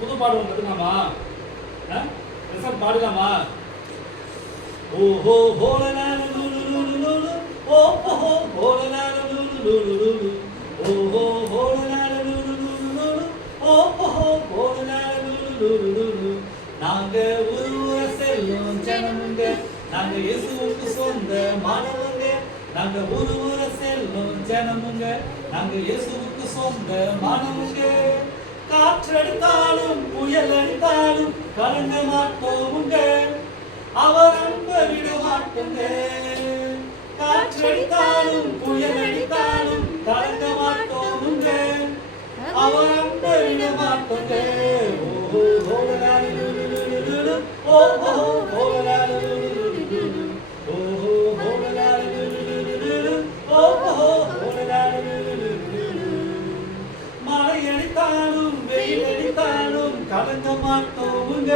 புது பாடம் கற்றுக்கலாமா? பாடலாமா? ஓஹோ ஹோலனால லூலு லூலு லூலு ஓஹோ ஹோலனால லூலு லூலு லூலு ஓஹோ ஹோலனால லூலு லூலு லூலு ஓஹோ ஹோலனால லூலு லூலு லூலு. நாங்க ஊர செல்லும் ஜனமுங்க, நாங்க இயேசுவுக்கு சொந்த மாணவங்க. நாங்க ஊர செல்லும் ஜனமுங்க, நாங்க இயேசுவுக்கு சொந்த மாணவங்க. காற்றடித்தாலும் புயல் அடித்தாலும் கலங்க மாட்டோமுங்க, அவர் அன்ப விட மாட்டோங்க. காற்றடித்தாலும் புயல் அடித்தாலும் கலங்க மாட்டோமுங்க, அவர் அன்ப விட மாட்டோங்க. ஓஹோ ஹோலனால லூலு லூலு லூலு ஓஹோ ஹோலனால லூலு லூலு லூலு ஓஹோ ஹோலனால லூலு லூலு லூலு ஓஹோ ஹோலனால லூலு லூலு லூலு. மழை அடித்தாலும் வெயில் அடித்தாலும் கலங்க மாட்டோமுங்க,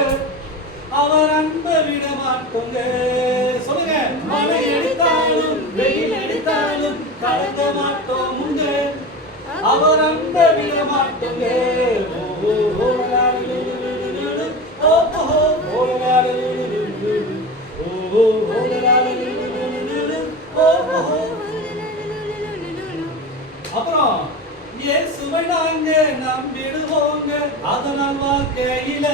அவர் அன்ப விட மாட்டோங்க. சொல்லுங்க. மழை அடித்தாலும் வெயில் அடித்தாலும் கலங்க மாட்டோமுங்க, அவர் அன்ப விட மாட்டோங்க. ஓஹோ ஹோலனால லூலு லூலு லூலு ஓஹோ ஹோலனால லூலு லூலு லூலு ஓஹோ ஹோலனால லூலு லூலு லூலு ஓஹோ. அப்புறம் இயேசுவை நாங்க நம்பிடுவோங்க, அதனால் வாழ்க்கையில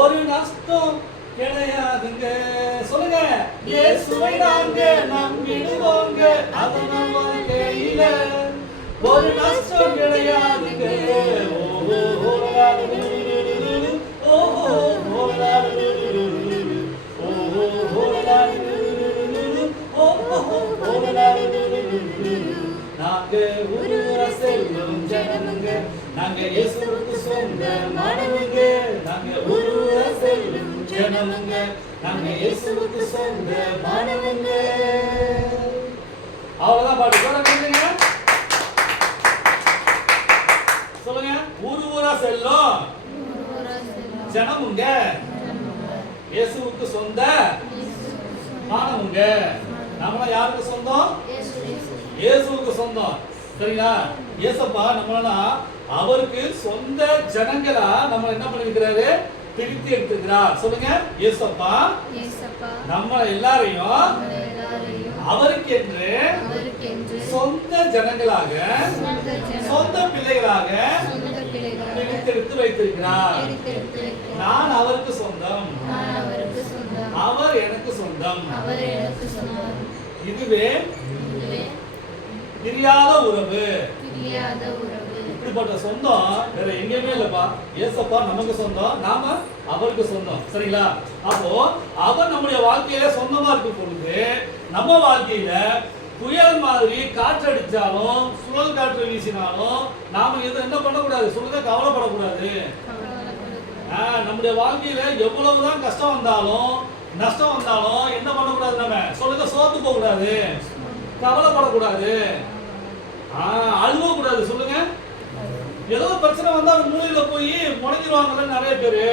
ஒரு நஷ்டம் கிடையாதுங்க. சொல்லுங்க. இயேசுவை நாங்க நம்பிடுவோங்க, அதனால் வாழ்க்கையில ஒரு நஷ்டம் கிடையாதுங்க. ஓஹோ ஹோலனால லூலு லூலு லூலு ஓஹோ ஹோலனால லூலு லூலு லூலு ஓஹோ ஹோலனால லூலு லூலு லூலு ஓஹோ ஹோலனால லூலு லூலு லூலு. நாங்க ஊர செல்லும் ஜனமுங்க, நாங்க இயேசுவுக்கு சொந்த மாணவங்க. நாங்க ஊர செல்லும் ஜனமுங்க, நாங்க இயேசுவுக்கு சொந்த மாணவங்க. அவ்வளவுதான் பாட்டு. கேளுங்க. சொல்லுங்க. ஊரா செல்லும் ஜனமுங்க, இயேசுவுக்கு சொந்த மாணவங்க. நாம யாருக்கு சொந்தம்? இயேசுவுக்கு சொந்தம். சரிங்களா? இயேசப்பா நம்மள அவருக்கு சொந்த ஜனங்களா நம்ம என்ன பண்ணிருக்கிறாரு? பிரித்து எடுத்துக்கிறார். சொல்லுங்க. இயேசப்பா நம்ம எல்லாரையும் அவருக்கென்று சொந்த ஜனங்களாக சொந்த பிள்ளைகளாக பிரித்தெடுத்து வைத்திருக்கிறார். நான் அவருக்கு சொந்தம், அவர் எனக்கு சொந்தம். இதுவே பிரியாத உறவு. இப்படிப்பட்ட சொந்தம் வேற எங்கேயுமே இல்லப்பா. இயேசப்பா நமக்கு சொந்தம், நாம அவருக்கு சொந்தம். சரிங்களா? அப்போ அவர் நம்முடைய வாழ்க்கையில சொந்தமா இருக்கும் பொழுது நம்ம வாழ்க்கையில புயல் மாதிரி காற்றடிச்சாலும் சுழல் காற்று வீசினாலும் நாம என்ன பண்ணக்கூடாது? சொல்லுங்க. கவலைப்படக்கூடாது. நம்முடைய வாழ்க்கையில எவ்வளவுதான் கஷ்டம் வந்தாலும் நஷ்டம் வந்தாலும் என்ன பண்ணக்கூடாது? நம்ம சொல்லுங்க. சோர்ந்து போக கூடாது, கவலைப்படக்கூடாது, அழுவ கூடாது. சொல்லுங்க. ஏதோ பிரச்சனை வந்தா அவங்க மூலையில போய் முடங்கிடுவாங்கல்ல நிறைய பேரு.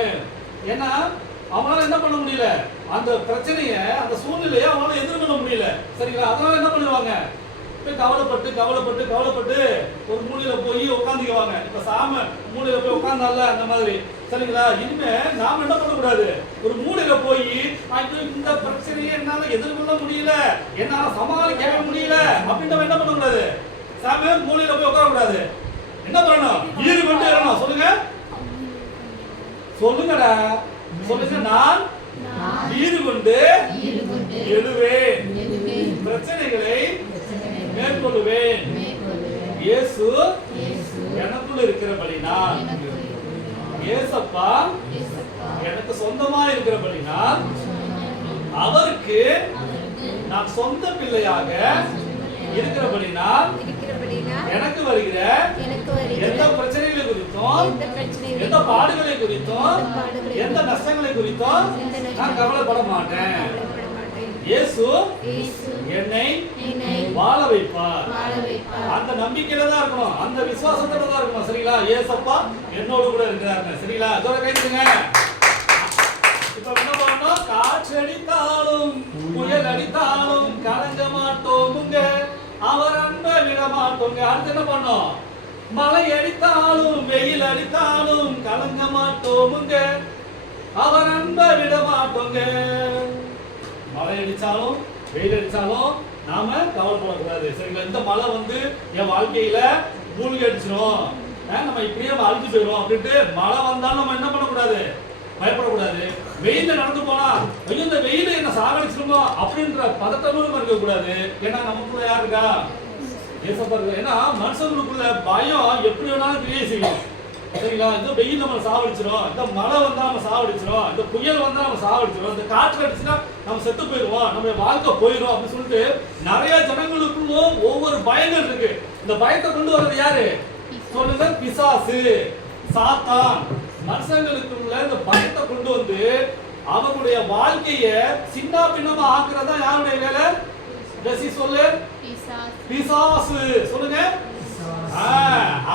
ஏன்னா அவங்களால என்ன பண்ண முடியல, அந்த பிரச்சனைய அந்த சூழ்நிலையை அவங்களால எதிர்கொள்ள முடியல. சரிங்களா? அதனால என்ன பண்ணுவாங்க? போய் கவலைப்பட்டு கவலைப்பட்டு கவலைப்பட்டு ஒரு மூலையில போய் உட்காந்துக்குவாங்க. இப்ப சாம மூலையில போய் உட்கார்ந்தால அந்த மாதிரி. சரிங்களா? இனிமே நாம என்ன பண்ணக்கூடாது? ஒரு மூலையில போய் இந்த பிரச்சனையை என்னால எதிர்கொள்ள முடியல, என்னால சமாளிக்க முடியல அப்படின்னு என்ன பண்ணக்கூடாது? சாம மூலையில போய் உட்காரக்கூடாது. என்ன பண்ணணும்? ஈடுபட்டு இருக்கணும். சொல்லுங்க. சொல்லுங்கடா. சொல்லுங்க. நான் ஈடுபட்டு எழுவேன், பிரச்சனைகளை மேற்கொள்ளுவேன். இயேசு எனக்குள்ள இருக்கிறபடினால், இயேசப்பா எனக்கு சொந்தமா இருக்கிறபடினால், அவருக்கு நான் சொந்த பிள்ளையாக இருக்கிறபடினால் எனக்கு வருகிற எந்த பிரச்சனைகளை குறித்தும் எந்த பாடுகளை குறித்தும் எந்த நஷ்டங்களை குறித்தும் நான் கவலைப்பட மாட்டேன். இயேசு என்னை வாழ வைப்பார். அந்த நம்பிக்கையில தான் இருக்கணும், அந்த விசுவாசத்தோட தான் இருக்கணும். சரிங்களா? இயேசப்பா என்னோடு கூட இருக்கிறாங்க. சரிங்களா? அதோட கைதுங்க. இப்ப என்ன பண்ணணும்? காற்று அடித்தாலும் புயல் அடித்தாலும் கலங்க மாட்டோமுங்க, அவர் அன்பை விட மாட்டோங்க. அடுத்து என்ன பண்ணோம்? மழை அடித்தாலும் வெயில் அடித்தாலும் கலங்க மாட்டோமுங்க, அவர் அன்பை விட மாட்டோங்க. மழை அடிச்சாலும் வெயில் அடிச்சாலும் நாம கவலைப்படக்கூடாது. சரிங்களா? இந்த மழை என் வாழ்க்கையில மூழ்கி அடிச்சிடும், நம்ம இப்படியே அழிஞ்சு போயிடும் அப்படின்ட்டு மழை வந்தாலும் நம்ம என்ன பண்ணக்கூடாது, பயப்படக்கூடாது. வெயில நடந்து போனா ஐயோ இந்த வெயில என்ன சாகடிச்சிருமோ அப்படின்ற பதட்டமும் இருக்கக்கூடாது. ஏன்னா நமக்குள்ள யார் இருக்கா, ஏசப்பா இருக்கா. ஏன்னா மனுஷங்களுக்குள்ள பயம் எப்படி வேணாலும் கிரியை செய்யும். சரிங்களா? இந்த வெயில் நம்ம சாவடிச்சிடும், இந்த மழை வந்தா நம்ம சாவடிச்சிடும், இந்த புயல் வந்தா நம்ம சாவடிச்சிடும், இந்த காற்று அடிச்சுன்னா நம்ம செத்து போயிடுவோம், நம்ம வாழ்க்கை போயிடும் அப்படின்னு சொல்லிட்டு நிறைய ஜனங்களுக்கும் ஒவ்வொரு பயங்கள் இருக்கு. இந்த பயத்தை கொண்டு வர்றது யாரு சொல்லுங்க? பிசாசு, சாத்தான். மனுஷங்களுக்குள்ள இந்த பயத்தை கொண்டு வந்து அவங்களுடைய வாழ்க்கைய சின்ன பின்னமா ஆக்குறதா யாருடைய வேலை? சொல்லு. பிசாசு. சொல்லுங்க.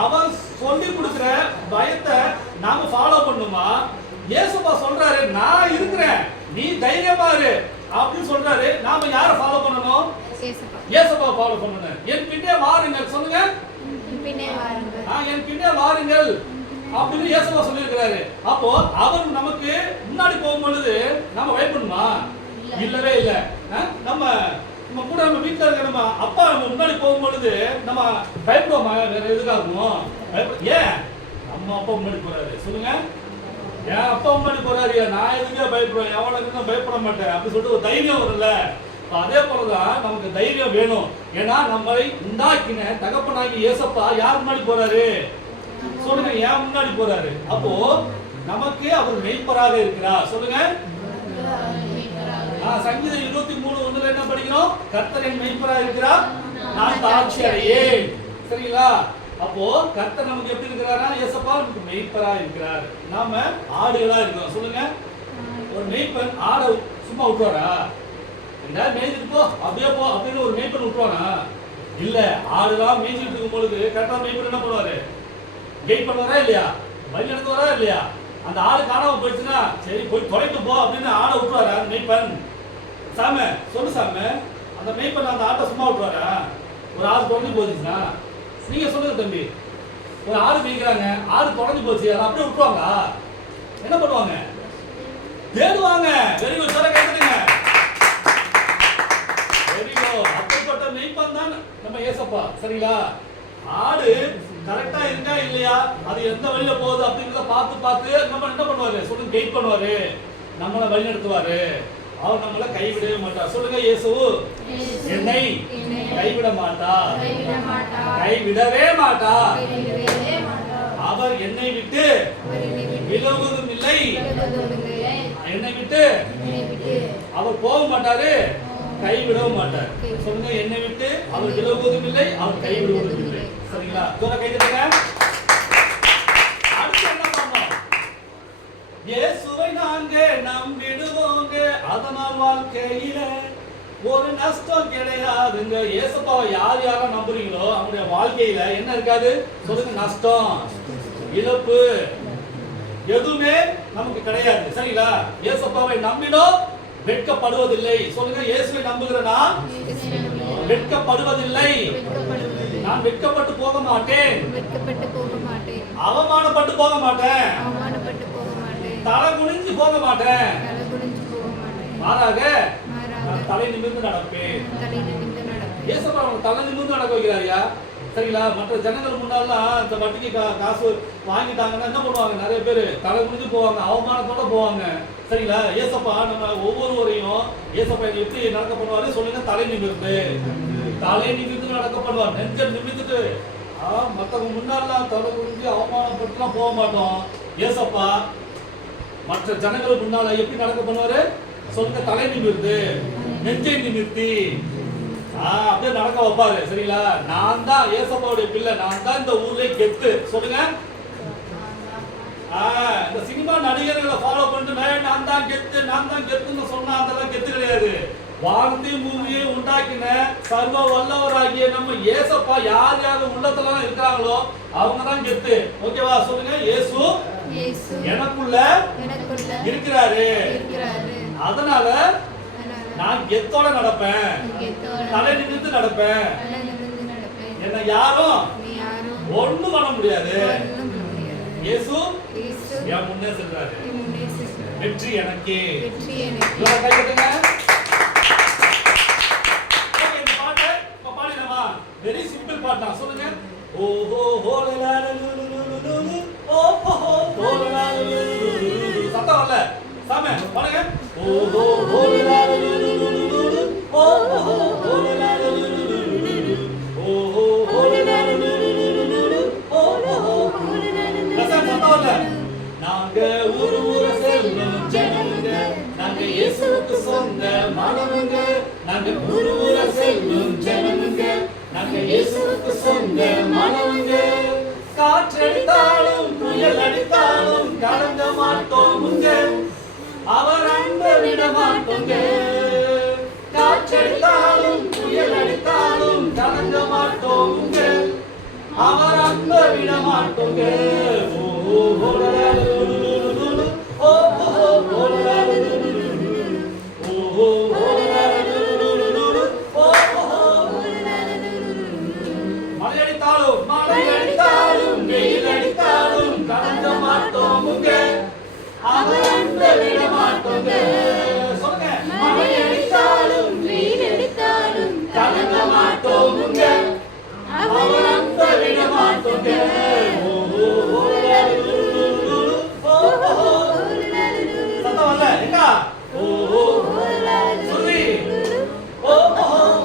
அவன் சொல்லி கொடுக்கிற பயத்தை நாம ஃபாலோ பண்ணுமா? இயேசுப்பா சொல்றாரு நான் இருக்கிறேன், நீ தைரியமா இரு அப்படின்னு சொல்றாரு. நாம யார ஃபாலோ பண்ணணும்? இயேசுப்பா ஃபாலோ பண்ணணும். என் பின்னே வாருங்கள். சொல்லுங்க. என் பின்னே வாருங்கள் அப்படின்னு இயேசுப்பா சொல்லியிருக்கிறாரு. அப்போ அவர் நமக்கு முன்னாடி போகும்பொழுது நம்ம பயப்படணுமா? இல்லவே இல்லை. நம்ம கூட நம்ம வீட்டில் இருக்க நம்ம அப்பா நம்ம முன்னாடி போகும்பொழுது நம்ம பயப்படுவோமா? வேற எதுக்காகும்? ஏன் நம்ம அப்பா முன்னாடி போறாரு? சொல்லுங்க. ஏன் அப்பா முன்னாடி போறாரு, நான் எதுக்கே பயப்படுவேன், எவனுக்கு நான் பயப்பட மாட்டேன் அப்படின்னு சொல்லிட்டு ஒரு தைரியம் வரும்ல. அதே போலதான் நமக்கு தைரியம் வேணும். ஏன்னா நம்மளை உண்டாக்கின தகப்பனாகி இயேசப்பா யார் முன்னாடி போறாரு? சொல்லுங்க. ஏன் முன்னாடி போறாரு? அப்போ நமக்கு அவர் மெய்ப்பராக இருக்கிறார். சொல்லுங்க. சங்கீதம் 23:1 என்ன படிக்கிறோம்? கர்த்தர் என் மெய்ப்பராக இருக்கிறார், நான் தாழ்ச்சி அடையேன். சரிங்களா? அப்போ கர்த்தர் நமக்கு எப்படி இருக்கிறாரா? இயேசப்பா நமக்கு மெய்ப்பராக இருக்கிறார். நாம ஆடுகளா இருக்கிறோம். சொல்லுங்க. ஒரு மெய்ப்பன் ஆடை சும்மா விட்டுவாரா? எங்கேயாவது மேய்ஞ்சிட்டு போ அப்படியே போ அப்படின்னு ஒரு மெய்ப்பன் விட்டுவானா? இல்ல. ஆடுலாம் மேய்ஞ்சிட்டு இருக்கும் பொழுது கரெக்டா மெய்ப்பன் என்ன பண்ணுவாரு? கெயிட் பண்ணுவாரா இல்லையா? வழி நடத்துவாரா இல்லையா? அந்த ஆடு காணாம போயிடுச்சுன்னா சரி போய் தொலைட்டு போ அப்படின்னு ஆடை விட்டுவாரா மெய்ப்பன்? சாம சொல்லு சாம, அந்த மெய்ப்பன் அந்த ஆட்டை சும்மா விட்டுவாரா? ஒரு ஆடு தொலைஞ்சு போச்சுன்னா நீங்க சொல்லுங்க தம்பி. ஒரு ஆடு மேய்க்கிறாங்க, ஆடு தொலைஞ்சு போச்சு, அதை அப்படியே விட்டுவாங்க? என்ன பண்ணுவாங்க? தேடுவாங்க. Very good. சொல்ல கேட்குறீங்க. Very good. அப்படிப்பட்ட மெய்ப்பன் தான் நம்ம இயேசப்பா. சரிங்களா? ஆடு கரெக்டா இருக்கா இல்லையா, அது எந்த வழியில போகுது அப்படிங்கிறத பார்த்து நம்ம என்ன பண்ணுவாரு? சொல்லுங்க. கைட் பண்ணுவாரு, நம்மளை வழி நடத்துவாரு. அவர் நம்மளை கைவிடவே மாட்டார். சொல்லுங்க. இயேசு என்னை கைவிட மாட்டார், கைவிடவே மாட்டார். அவர் என்னை விட்டு விலகுவதும் இல்லை, என்னை விட்டு அவர் போக மாட்டாரு, கைவிடவும் மாட்டார். சொல்லுங்க. என்னை விட்டு அவர் விலகுவதும் இல்லை, அவர் கைவிடுவதும் இல்லை. சரிங்களா? தூர கைதுங்க. அடுத்து என்ன பண்ணோம்? இயேசுவை நாங்க நம்பிடுவோங்க, அதனால் வாழ்க்கையில ஒரு நஷ்டம் கிடையாதுங்க. இயேசுப்பாவை யார் யாரும் நம்புறீங்களோ அவங்களுடைய வாழ்க்கையில என்ன இருக்காது? சொல்லுங்க. நஷ்டம், இழப்பு எதுவுமே நமக்கு கிடையாது. சரிங்களா? இயேசுப்பாவை நம்பினோம், வெட்கப்படுவதில்லை. சொல்லுங்க. இயேசுவை நம்புகிற நான் வெட்கப்படுவதில்லை, நான் வெட்கப்பட்டு போக மாட்டேன், அவமானப்பட்டு போக மாட்டேன், தலை குனிஞ்சு போக மாட்டேன், மாறாக நான் தலை நிமிர்ந்து நடப்பேன். இயேசுப்பா தலை நிமிர்ந்து நடக்க வைக்கிறாரியா? சரிங்களா? மற்ற ஜனங்கள் முன்னாலாம் இந்த வட்டிக்கு காசு வாங்கிட்டாங்கன்னா என்ன பண்ணுவாங்க? நிறைய பேர் தலை குனிஞ்சு போவாங்க, அவமானத்தோட போவாங்க. சரிங்களா? ஏசப்பா நம்ம ஒவ்வொருவரையும் ஏசப்பா எப்படி நடக்க பண்ணுவாரு? சொல்லுங்க. தலை நிமிர்ந்து, தலை நிமிர்ந்து நடக்க பண்ணுவார். நெஞ்ச நிமிர்ந்துட்டு மற்றவங்க முன்னாலாம் தலை குனிஞ்சு அவமானப்பட்டுலாம் போக மாட்டோம். ஏசப்பா மற்ற ஜனங்களுக்கு முன்னால எப்படி நடக்க பண்ணுவாரு? சொல்லுங்க. தலை நிமிர்ந்து, நெஞ்சை நிமிர்த்தி அப்படியே நடக்க வைப்பாரு. சரிங்களா? நான் தான் ஏசப்பாவுடைய பிள்ளை, நான் தான் இந்த ஊர்ல கெத்து. சொல்லுங்க. இந்த சினிமா நடிகர்களை ஃபாலோ பண்ணிட்டு நான் தான் கெத்து, நான் தான் கெத்துன்னு சொன்னா அதெல்லாம் கெத்து கிடையாது. வானத்தையும் பூமியை உண்டாக்கின சர்வ வல்லவராகிய நம்ம ஏசப்பா யார் யார் உள்ளத்துல இருக்காங்களோ அவங்க தான் கெத்து. ஓகேவா? சொல்லுங்க. இயேசு எனக்குள்ள இருக்கிறாரு, அதனால நான் கெத்தோட நடப்பேன், தலை நிமிர்ந்து நடப்பேன். என்ன யாரும் ஒண்ணும் பண்ண முடியாது. இயேசு என் முன்னே சென்றாரு. வெற்றி எனக்கே. கை தட்டுங்க. இந்த பாட்டு இப்ப பாடினோமா? வெரி சிம்பிள் பாட்டு தான். சொல்லுங்க. ஓஹோ ஹோலலாலலுலுலுலுலு ஓஹோ ஹோலலாலலுலுலுலு. சத்தம் வரல. சாமே பாடுங்க. ஓஹோ ஹோலலாலலுலுலுலு ஓஹோ ஹோலலாலலுலுலுலு ஓஹோ ஹோலலாலலுலுலுலு ஓஹோ ஹோலலாலலுலுலு. சத்தம் வரல. நாங்க ஊரு ஊர செல்லும் ஜனங்க, நாங்க இயேசுவுக்கு சொந்த மாணவங்க. நாங்க ஊரு ஊர செல்லும் ஜனங்க, நாங்க இயேசுவுக்கு சொந்த மாணவங்க. காற்றடித்தாலும் புயல் அடித்தாலும் கலங்க மாட்டோமுங்க, அவர் அன்பை விட மாட்டோங்க. காற்றடித்தாலும் புயல் அடித்தாலும் கலங்க மாட்டோமுங்க, அவர் அன்பை விட மாட்டோங்க. ஓ ஹோலலாலலுலுலுலு ஓஹோ ஹோலலாலலுலுலுலு ஓஹோ ஹோலலாலலுலுலுலு ஓஹோ ஹோலலாலலுலுலு. மழை அடித்தாலும் வெயில் அடித்தாலும் கலங்க மாட்டோமுங்க, அவர் அன்பை விட மாட்டோங்க. சொல்லுங்க. மழை அடித்தாலும் வெயில் அடித்தாலும் கலங்க மாட்டோமுங்க, அவர் அன்பை விட மாட்டோங்க. ஓஹோ ஹோலலாலலுலுலுலு ஓஹோ ஹோலலாலலுலுலு. சத்தம் வரல. எங்க? ஓஹோ சொல்லி ஓஹோ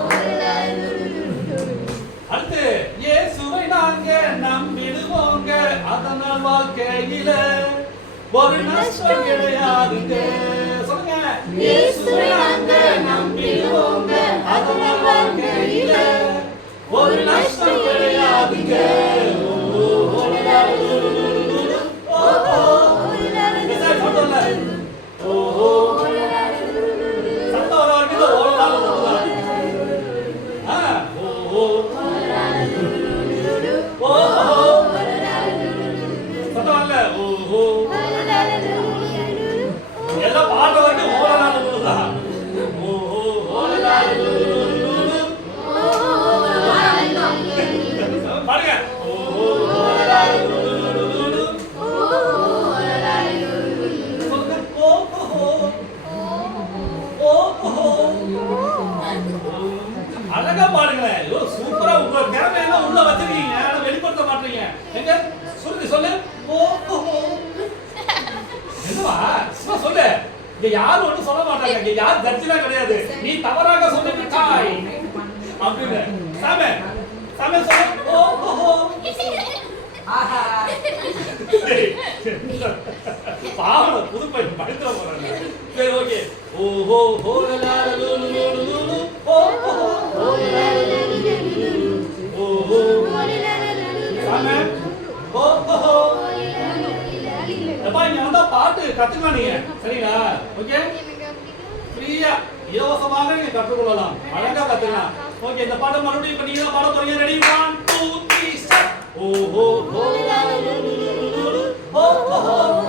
ஹோலலாலலுலுலு. அடுத்து இயேசுவை நாங்க நம்பிடுவோங்க, அதனால் வாழ்க்கையில ஒரு நஷ்டம் கிடையாதுங்க. சொல்லுங்க. இயேசுவை நாங்க நம்பிடுவோங்க, அதனால் வாழ்க்கையில ஒரு நஷ்டம் கிடையாதுங்க. ஓஹோ ஹோலலாலலுலுலுலு ஓஹோ ஹோலலாலலுலுலு ஓஹோ ஹோலலாலலுலுலு. சத்தம் வர வரைக்கும் ஹோலலாலலுலுலு. ஓஹோ ஹோலலாலலுலுலு ஓஹோ ஹோலலாலலுலுலு. சத்தம் வரல. ஓஹோ ஹோலலாலலுலுலு. எல்லாம் பாடுற வரைக்கும் ஹோலலாலலுலுலு தான். ஓஹோ ஹோலலாலலுலுலு பாடுங்க. ஓஹோ ஹோலலாலலுலுலு சொல்லுங்க. ஓஹோ ஓஹோ அழகா பாடுங்களேன். ஐயோ சூப்பரா. உங்க திறமை எல்லாம் உள்ள வச்சிருக்கீங்க, ஆனா வெளிப்படுத்த மாட்டீங்க. எங்க சொல்லு. ஓஹோ என்னவா சும்மா சொல்லு. இங்க யாரும் ஒண்ணும் சொல்ல மாட்டாங்க. இங்க யார் ஜட்ஜிலாம் கிடையாது. நீ தவறாக சொல்லிட்டாய் அப்படின்னு. சாமே சொல்லு. ஓஹோ ஆஹா பாவம் புதுப்பை படிக்கிற போறாங்க. சரி ஓகே. ஓஹோ ஹோலலாலலுலுலுலு ஓஹோ ஹோலலாலலுலுலு ஓஹோ ஹோலலாலலுலுலு. சாமே ஓஹோ எப்பா இங்க வந்தா பாட்டு கத்துக்கலாம் நீங்க. சரிங்களா? ஓகே. ஃப்ரீயா இலவசமாக நீங்க கற்றுக்கொள்ளலாம். அழகா கத்துக்கலாம். ஓகே. இந்த பாட்டை மறுபடியும் பண்ணீங்கன்னா பாட போறீங்க. Ready 1 2 3 start. ஓஹோ ஹோலலாலலுலுலு ஓஹோ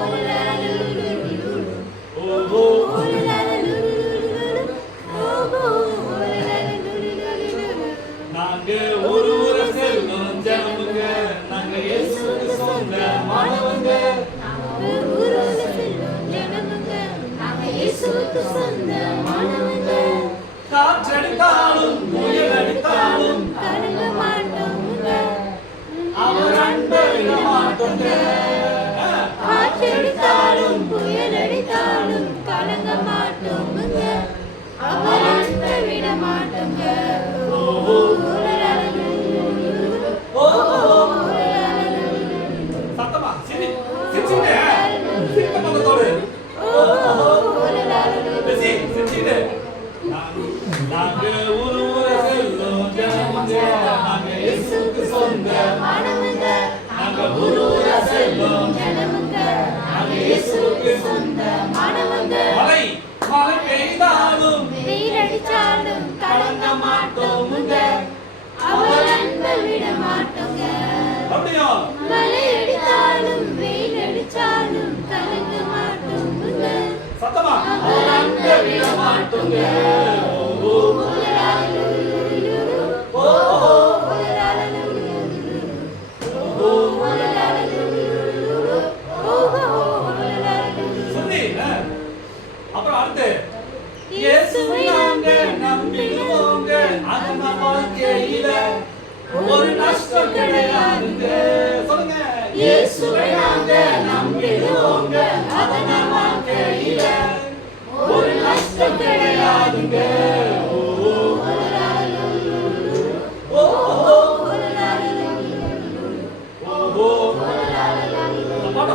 ஹோலலாலலுலுலு ஓஹோ ஹோலலாலலுலுலு ஓஹோ ஹோலலாலலுலுலு. நாங்க ஒரு ஊர செல்லும் ஜனங்க, நாங்க இயேசுவுக்கு சொந்த மாணவங்க. காற்றடித்தாலும் புயல் அடித்தாலும் கலங்க மாட்டோங்க, அவர் அன்பை விட மாட்டோங்க. காற்றடித்தாலும் புயல் அடித்தாலும் கலங்க மாட்டோங்க, அவர் அன்பை விட மாட்டோங்க. ஓஹோ ஹோலலாலலுலுலு ஓஹோ ஹோலலாலலுலுலு. சத்தமா சிரிச்சிட்டே சிரித்தோடு ஓஹோ ஹோலலாலலுலுலு. சிரிச்சிட்டே. நாங்க ஊரு ஊர செல்லும் ஜனங்க, நாங்க இயேசுவுக்கு சொந்த மாணவங்க. நாங்க ஊரு ஊர செல்லும் ஜனங்க, நாங்க இயேசுவுக்கு சொந்த மாணவங்க. மழை பெய்தாலும் வெயில் அடிச்சாலும் கலங்க மாட்டோமுங்க, அவர் அன்பை விட மாட்டோங்க. அப்படியே மழை அடித்தாலும் வெயில் அடிச்சாலும் கலங்க மாட்டோமுங்க, சத்தமா அவர் அன்பை விட மாட்டோங்க. ஓஹோ ஹோலலாலலுலுலு ஓஹோ ஹோலலாலலுலுலு ஓஹோ இயேசுவை நாங்க நம்பிடுவோங்க, அந்த வாழ்க்கையில ஒரு நஷ்டம் கிடையாதுங்க. சொல்லுங்க, இயேசுவை நாங்க நம்பிடுவோங்க, அந்த வாழ்க்கையில ஒரு நஷ்டம் கிடையாதுங்க.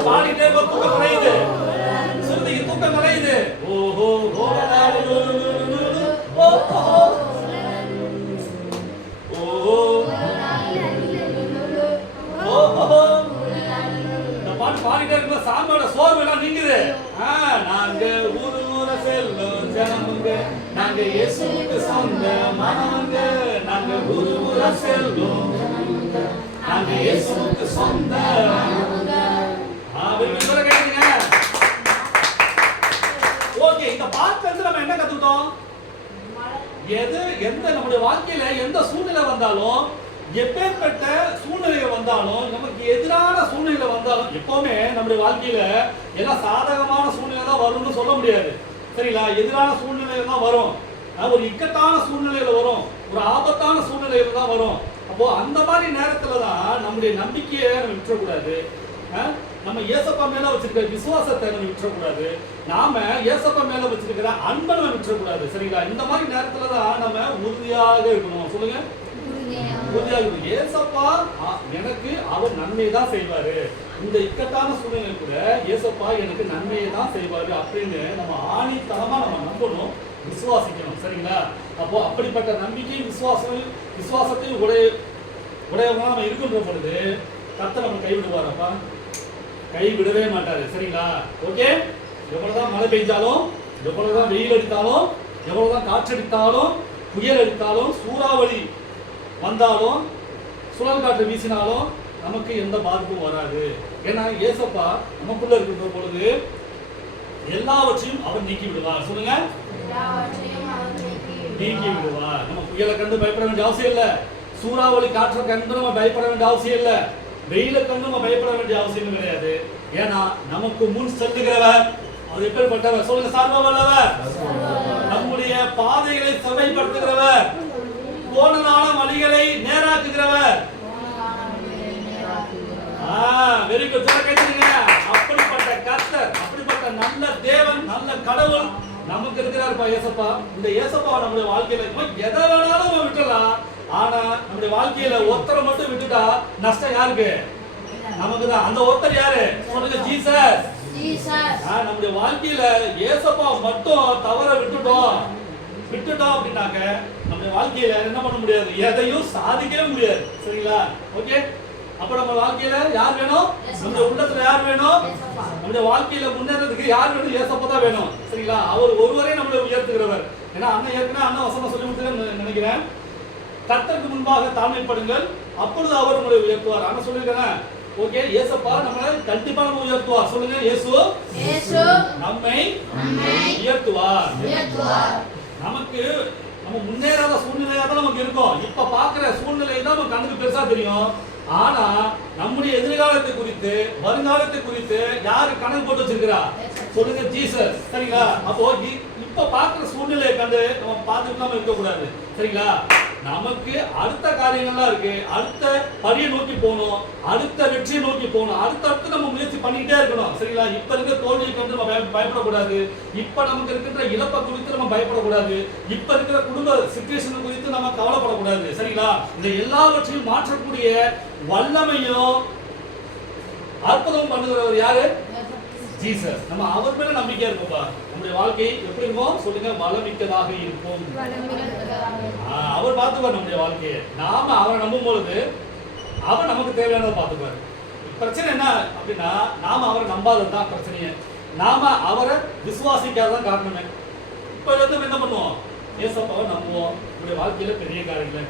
பாடிட்டே தூக்கம் குறையுது, சுருதிக்கு தூக்கம் குறையுது. ஓஹோ பாடிட்டே இருக்க சாமியோட சோர்வு எல்லாம் நீங்குது. நாங்க ஊரு ஊர செல்லும் ஜனமுங்க, நாங்க இயேசுவுக்கு சொந்த மனமுங்க, நாங்க ஊரு ஊர செல்லும், நாங்க இயேசுவுக்கு சொந்த மனமுங்க. ஓகே, இந்த பாட்டு வந்து நம்ம என்ன கத்துக்கிட்டோம்? எந்த நம்முடைய வாழ்க்கையில எந்த சூழ்நிலை வந்தாலும், எப்பேற்பட்ட சூழ்நிலை வந்தாலும், நமக்கு எதிரான சூழ்நிலை வந்தாலும், எப்பவுமே நம்முடைய வாழ்க்கையில எல்லாம் சாதகமான சூழ்நிலை தான் வரும்னு சொல்ல முடியாது. சரிங்களா? எதிரான சூழ்நிலையில தான் வரும், ஒரு இக்கட்டான சூழ்நிலையில வரும், ஒரு ஆபத்தான சூழ்நிலையில தான் வரும். அப்போ அந்த மாதிரி நேரத்துல தான் நம்முடைய நம்பிக்கையை நம்ம விட்டுறக்கூடாது. நம்ம ஏசப்பா மேல வச்சிருக்கிற விசுவாசத்தை நம்ம விட்டுறக்கூடாது. நாம ஏசப்பா மேல வச்சிருக்கிற அன்பை நம்ம விட்டுறக்கூடாது. சரிங்களா? இந்த மாதிரி நேரத்துல தான் நம்ம உறுதியாக இருக்கணும். சொல்லுங்க, உறுதியாக இருக்கணும். ஏசப்பா எனக்கு அவர் நன்மையை தான் செய்வாரு, இந்த இக்கட்டான சூழ்நிலை கூட ஏசப்பா எனக்கு நன்மையை தான் செய்வாரு அப்படின்னு நம்ம ஆணித்தனமா நம்ம நம்பணும், விசுவாசிக்கணும். சரிங்களா? அப்போ அப்படிப்பட்ட நம்பிக்கை விசுவாசத்தையும் உடையவங்க நம்ம இருக்கின்ற பொழுது கர்த்தர் நம்ம கைவிடுவாரப்பா, கைவிடவே மாட்டாரு. சரிங்களா? ஓகே, எவ்வளவுதான் மழை பெய்ஞ்சாலும், எவ்வளவுதான் வெயில் அடித்தாலும், எவ்வளவுதான் காற்றடித்தாலும், புயல் அடித்தாலும், சூறாவளி வந்தாலும், சுழல் காற்று வீசினாலும் நமக்கு எந்த பாதிப்பும் வராது. ஏன்னா ஏசப்பா நமக்குள்ள இருக்கின்ற பொழுது எல்லாவற்றையும் அவர் நீக்கி விடுவார். சொல்லுங்க, நீக்கி விடுவார். நம்ம புயலை கண்டு பயப்பட வேண்டிய அவசியம் இல்லை, சூறாவளி காற்றை கண்டு நம்ம பயப்பட வேண்டிய அவசியம் இல்லை, வெயில கண்டு நம்ம பயப்பட வேண்டிய அவசியம் கிடையாது. ஏன்னா நமக்கு முன் செல்லுகிறவர் அவர் எப்படிப்பட்டவர்? சொல்லுங்க, சர்வ வல்லவர், நம்முடைய பாதைகளை செவைப்படுத்துகிறவர், போனதான வழிகளை நேராக்குகிறவர். வெரி குட், கேட்டீங்க. அப்படிப்பட்ட கர்த்தர், அப்படிப்பட்ட நல்ல தேவன், நல்ல கடவுள் நமக்கு இருக்கிறார் ஏசப்பா. இந்த ஏசப்பா நம்முடைய வாழ்க்கையில எதை வேணாலும் நம்ம விட்டுலாம். ஆனா நம்முடைய வாழ்க்கையில ஒருத்தரை மட்டும் விட்டுட்டா நஷ்டம் யாருக்கு? நமக்கு தான். அந்த ஒருத்தர் யாரு? சொல்லுங்க, ஜீசஸ். நம்முடைய வாழ்க்கையில ஏசப்பா மட்டும் தவற விட்டுட்டோம் அப்படின்னாக்க நம்முடைய வாழ்க்கையில என்ன பண்ண முடியாது, எதையும் சாதிக்கவே முடியாது. சரிங்களா? ஓகே, அப்ப நம்ம வாழ்க்கையில யார் வேணும்? நம்முடைய உள்ளத்துல யார் வேணும்? நம்முடைய வாழ்க்கையில முன்னேறதுக்கு யார் வேணும்? ஏசப்பா தான் வேணும். சரிங்களா? அவர் ஒருவரே நம்மளை உயர்த்துகிறவர். ஏன்னா அண்ணன் ஏற்கனவே அண்ணன் வசனம் சொல்லி கொடுத்து நினைக்கிறேன், கர்த்தருக்கு முன்பாக தாழ்மைப்படுங்கள், அப்பொழுது அவர் உங்களை உயர்த்துவார். அண்ணன் சொல்லிருக்கேன். ஓகே, ஏசப்பா நம்மளை கண்டிப்பா நம்ம உயர்த்துவார். சொல்லுங்க, இயேசு நம்மை உயர்த்துவார். நமக்கு நம்ம முன்னேறாத சூழ்நிலையா தான் நமக்கு இருக்கும். இப்ப பாக்குற சூழ்நிலை தான் நமக்கு கண்ணுக்கு பெருசா தெரியும். ஆனா நம்முடைய எதிர்காலத்தை குறித்து, வருங்காலத்தை குறித்து யாரு கணக்கு போட்டு வச்சிருக்கிறா? சொல்லுங்க, ஜீசஸ். சரிங்களா? அப்போ இப்ப பாக்குற சூழ்நிலையை கண்டு நம்ம பார்த்துட்டு இருக்க கூடாது. சரிங்களா? நமக்கு அடுத்த காரியங்கள்லாம் இருக்கு, அடுத்த படியை நோக்கி போகணும், அடுத்த வெற்றியை நோக்கி போகணும், அடுத்தடுத்து நம்ம முயற்சி பண்ணிக்கிட்டே இருக்கணும். சரிங்களா? இப்ப இருக்கிற தோல்வியை கண்டு நம்ம பயப்படக்கூடாது, இப்ப நமக்கு இருக்கின்ற இழப்பை குறித்து நம்ம பயப்படக்கூடாது, இப்ப இருக்கிற குடும்ப சிச்சுவேஷன் குறித்து நம்ம கவலைப்படக்கூடாது. சரிங்களா? இந்த எல்லாவற்றையும் மாற்றக்கூடிய வல்லமையும் அற்புதம் பண்ணுகிறவர் யாரு? ஜீசஸ். நம்ம அவர் மேல நம்பிக்கையா இருப்போம்ப்பா. நம்முடைய வாழ்க்கை எப்படி இருக்கும்? சொல்லுங்க, வளமிக்கதாக இருக்கும். அவர் பார்த்துப்பார் நம்முடைய வாழ்க்கையை. நாம அவரை நம்பும் பொழுது அவர் நமக்கு தேவையானதை பார்த்துப்பார். பிரச்சனை என்ன அப்படின்னா, நாம அவரை நம்பாததுதான் பிரச்சனையே. நாம அவரை விசுவாசிக்காதான் காரணமே. இப்ப என்ன பண்ணுவோம்? ஏசப்பாவை நம்புவோம், நம்முடைய வாழ்க்கையில பெரிய காரியங்களை.